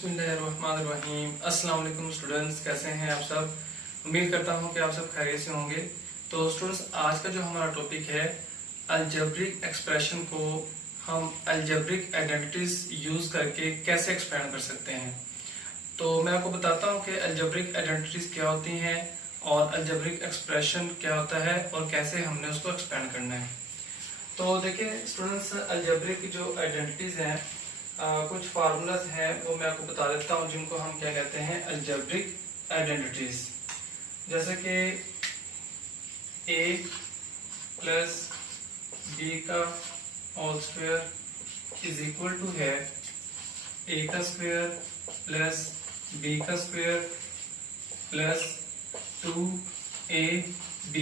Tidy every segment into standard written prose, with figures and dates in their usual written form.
बिस्मिल्लाहिर्रहमानिर्रहीम। अस्सलाम वालेकुम स्टूडेंट्स, कैसे हैं आप सब। उम्मीद करता हूं कि आप सब खैरियत से होंगे। तो स्टूडेंट्स, आज का जो हमारा टॉपिक है, अलजेब्रिक एक्सप्रेशन को हम अलजेब्रिक आइडेंटिटीज यूज करके कैसे एक्सपेंड कर सकते हैं। तो मैं आपको बताता हूं कि अलजेब्रिक आइडेंटिटीज क्या होती हैं और अलजेब्रिक एक्सप्रेशन क्या होता है और कैसे हमने उसको एक्सपेंड करना है। तो देखिए स्टूडेंट्स, अलजेब्रिक जो आइडेंटिटीज हैं, कुछ फार्मूलाज हैं वो मैं आपको बता देता हूँ, जिनको हम क्या कहते हैं, अलजेब्रिक आइडेंटिटीज। जैसे कि a प्लस बी का whole square is equal to है a का स्क्वायर प्लस b का square plus 2ab।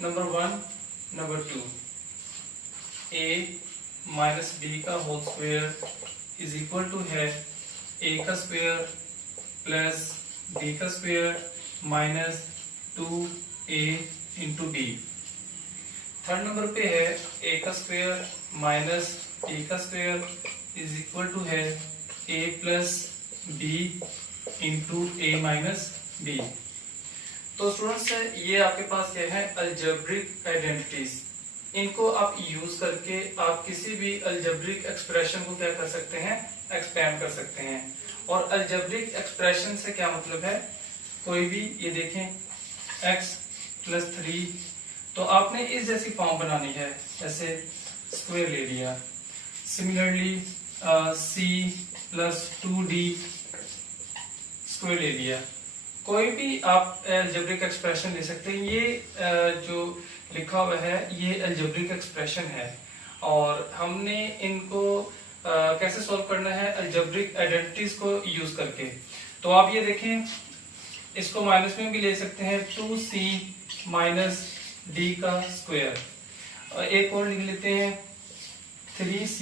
Number 1। Number 2, a minus B का whole square is equal to है a का स्क्वायर प्लस b का square minus 2a into B. Third number पे है a का स्क्वायर माइनस b का square is equal to है a plus B into a minus B. तो students, ये आपके पास क्या है, अलजेब्रिक आइडेंटिटीज। इनको आप यूज करके आप किसी भी अलजेब्रिक एक्सप्रेशन को क्या कर सकते हैं, एक्सपेंड कर सकते हैं। और अलजेब्रिक एक्सप्रेशन से क्या मतलब है, कोई भी, ये देखें x प्लस 3, तो आपने इस जैसी फॉर्म बनानी है, जैसे स्क्वायर ले लिया। Similarly c plus 2d square ले लिया। कोई भी आप अलजेब्रिक एक्सप्रेशन ले सकते हैं। ये जो लिखा हुआ है ये अलजेब्रिक एक्सप्रेशन है और हमने इनको कैसे सॉल्व करना है, अलजेब्रिक आइडेंटिटीज को यूज करके। तो आप ये देखें, इसको माइनस में भी ले सकते हैं, 2c माइनस d का स्क्वायर। एक और लिख लेते हैं 3c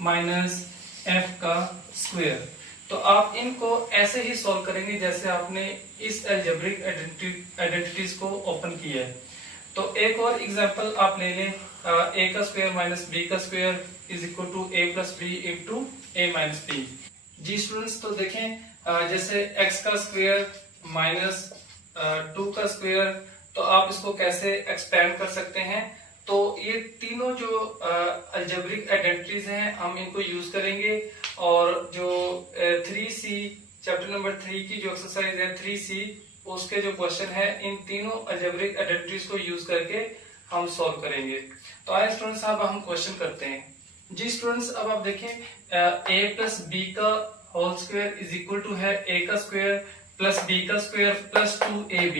माइनस f का स्क्वायर। तो आप इनको ऐसे ही सॉल्व करेंगे जैसे आपने इस अलजेब्रिक आइडेंटिटीज को ओपन किया है। तो एक और एग्जांपल आप ले लें, a का स्क्वायर माइनस b का square is equal to a plus b into a minus b। जी स्टूडेंट्स, तो देखें जैसे x का स्क्वायर माइनस 2 का स्क्वायर, तो आप इसको कैसे एक्सपेंड कर सकते हैं। तो ये तीनों जो अलजेब्रिक आइडेंटिटीज हैं, हम इनको यूज करेंगे। और जो 3c चैप्टर नंबर 3 की जो एक्सरसाइज है 3c, उसके जो क्वेश्चन है, इन तीनों अलजेब्रिक आइडेंटिटीज को यूज करके हम सॉल्व करेंगे। तो आइए स्टूडेंट्स, अब हम क्वेश्चन करते हैं। जी स्टूडेंट्स, अब आप देखें a प्लस बी का whole square is equal to है a का स्क्वायर प्लस b का स्क्वायर प्लस 2ab।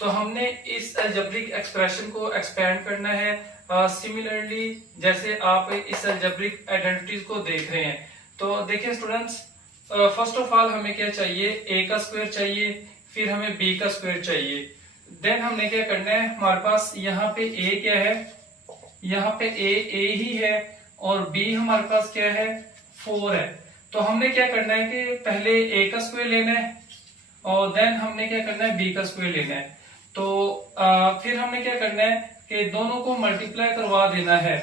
तो हमने इस अलजेब्रिक एक्सप्रेशन को एक्सपेंड करना है सिमिलरली जैसे आप इस अलजेब्रिक आइडेंटिटीज को देख रहे हैं। तो देखिए स्टूडेंट्स, फर्स्ट ऑफ ऑल हमें क्या चाहिए, a का स्क्वायर चाहिए, फिर हमें b का स्क्वायर चाहिए। देन हमने क्या करना है, हमारे पास यहाँ पे a क्या है, यहाँ पे a ही है और b हमारे पास क्या है, 4 है। तो हमने क्या करना है कि पहले a का स्क्वायर लेना है और देन हमने क्या करना है, b का स्क्वायर लेना है। तो फिर हमने क्या करना है कि दोनों को मल्टीप्लाई करवा देना है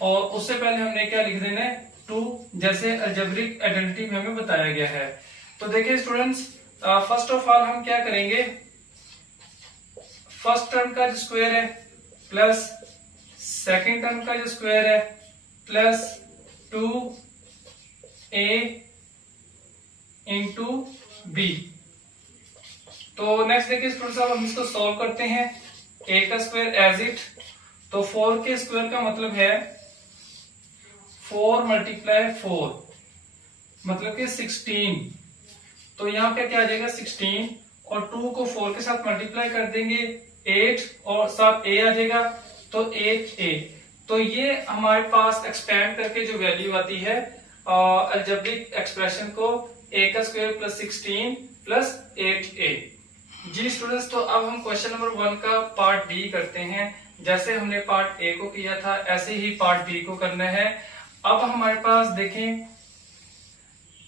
और उससे पहले हमने क्या लिख देना है, 2, जैसे अलजेब्रिक आइडेंटिटी में हमें बताया गया है। तो देखिए स्टूडेंट्स, फर्स्ट ऑफ ऑल हम क्या करेंगे, फर्स्ट टर्म का जो स्क्वायर है प्लस सेकंड टर्म का जो स्क्वायर है प्लस 2a इंटू b। तो नेक्स्ट देखिए स्टूडेंट्स, अब हम इसको सॉल्व करते हैं। a का स्क्वायर एज इट, तो 4 के स्क्वायर का मतलब है 4 मल्टीप्लाई 4 मतलब कि 16। तो यहाँ पे क्या आ जाएगा, 16 और 2 को 4 के साथ मल्टीप्लाई कर देंगे 8 और साथ a आ जाएगा, तो 8a। तो ये हमारे पास एक्सपेंड करके जो वैल्यू आती है अलजेब्रिक एक्सप्रेशन को, a का स्क्वायर प्लस 16 प्लस 8a। जी स्टूडेंट्स, तो अब हम क्वेश्चन नंबर 1 का पार्ट बी करते हैं। जैसे हमने पार्ट ए को किया था ऐसे ही पार्ट बी को करना है। अब हमारे पास देखें,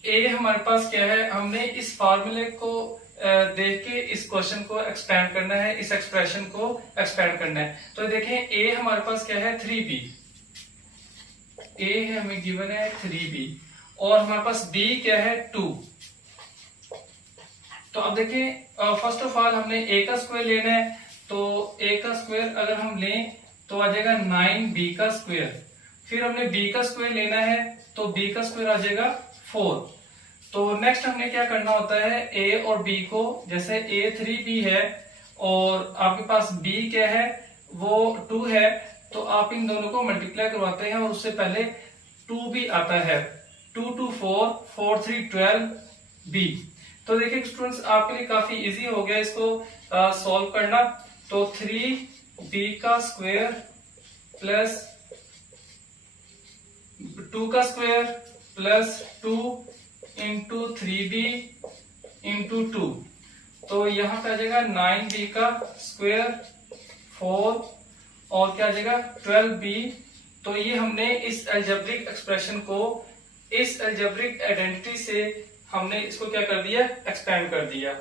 ए हमारे पास क्या है, हमने इस फार्मूले को देख के इस क्वेश्चन को एक्सपेंड करना है, इस एक्सप्रेशन को एक्सपेंड करना है। तो देखें ए हमारे पास क्या है, 3b। ए है हमें गिवन है 3b और हमारे पास b क्या है 2। तो अब देखिए फर्स्ट ऑफ ऑल हमने a का स्क्वायर लेना है, तो a का स्क्वायर अगर हम लें तो आ जाएगा 9b का स्क्वायर। फिर हमने b का स्क्वायर लेना है तो b का स्क्वायर आ जाएगा 4। तो नेक्स्ट हमने क्या करना होता है, a और b को, जैसे a 3b है और आपके पास b क्या है वो 2 है, तो आप इन दोनों को मल्टीप्लाई करवाते हैं और उससे पहले 2 भी आता है। 2 2 4 4 3 12 b। तो देखिए स्टूडेंट्स आपके लिए काफी इजी हो गया इसको सॉल्व करना। तो 3b का स्क्वायर प्लस 2 का square plus 2 into 3b into 2, तो यहाँ पे आ जाएगा 9b का स्क्वायर 4 और क्या आ जाएगा 12b। तो ये हमने इस अलजेब्रिक एक्सप्रेशन को इस अलजेब्रिक आइडेंटिटी से हमने इसको क्या कर दिया, एक्सपेंड कर दिया।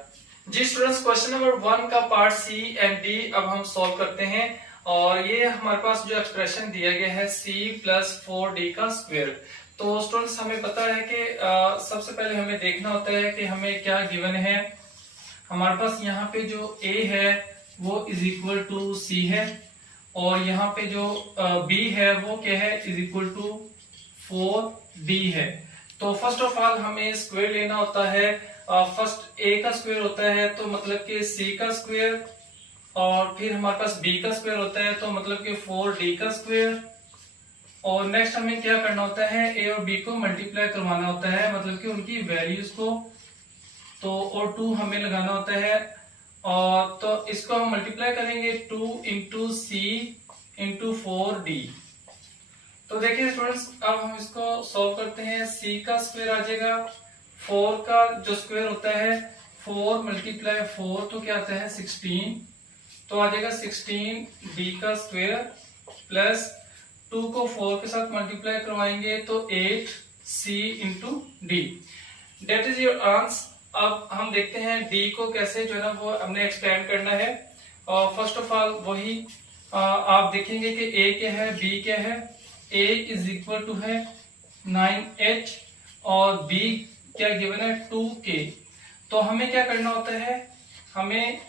जी स्टूडेंट्स, क्वेश्चन नंबर 1 का पार्ट सी एंड डी अब हम सॉल्व करते हैं। और ये हमारे पास जो एक्सप्रेशन दिया गया है c प्लस 4d का स्क्वायर। तो स्टूडेंट्स हमें पता है कि सबसे पहले हमें देखना होता है कि हमें क्या गिवन है। हमारे पास यहाँ पे जो a है वो इज इक्वल टू c है और यहाँ पे जो b है वो क्या है, इज इक्वल टू 4d है। तो फर्स्ट ऑफ ऑल हमें स्क्वायर लेना होता है। फर्स्ट a का स्क्वायर होता है तो मतलब कि c का स्क्वायर, और फिर हमारे पास b का स्क्वायर होता है तो मतलब कि 4d का स्क्वायर। और नेक्स्ट हमें क्या करना होता है, a और b को मल्टीप्लाई करवाना होता है, मतलब कि उनकी वैल्यूज को। तो और 2 हमें लगाना होता है और तो इसको हम मल्टीप्लाई करेंगे 2 इंटू सी इंटू 4d। तो देखिए स्टूडेंट्स अब हम इसको सॉल्व करते हैं। c का स्क्वायर आ जाएगा 4 का जो स्क्वायर होता है 4 मल्टीप्लाई 4 तो क्या आता है 16, तो आ जाएगा 16b का स्क्वायर प्लस 2 को 4 के साथ मल्टीप्लाई करवाएंगे तो 8c into D. That is your answer. अब हम देखते हैं d को कैसे जो है ना वो हमने एक्सपेंड करना है। और फर्स्ट ऑफ ऑल वही आप देखेंगे कि a क्या है b क्या है। a इज इक्वल टू है 9h और b क्या गिवन है 2k। तो हमें क्या करना होता है, हमें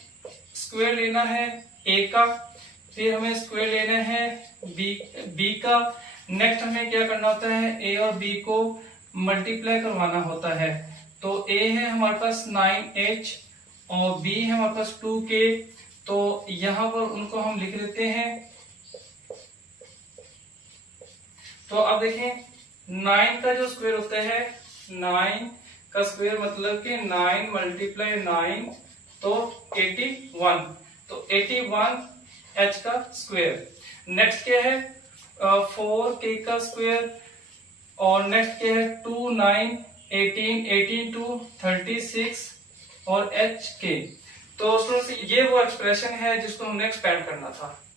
स्क्वायर लेना है a का, फिर हमें स्क्वायर लेना है b का। नेक्स्ट हमें क्या करना होता है, a और b को मल्टीप्लाई करवाना होता है। तो a है हमारे पास 9h और b है हमारे पास 2k। तो यहां पर उनको हम लिख लेते हैं। तो अब देखें 9 का जो स्क्वायर होता है 9 का स्क्वायर मतलब कि 9 मल्टीप्लाई 9 तो 81, तो 81h का स्क्वायर। नेक्स्ट क्या है 4k का स्क्वायर और नेक्स्ट क्या है 2 9 18 18 टू 36 और h k। तो ये वो एक्सप्रेशन है जिसको हमने एक्सपेंड करना था।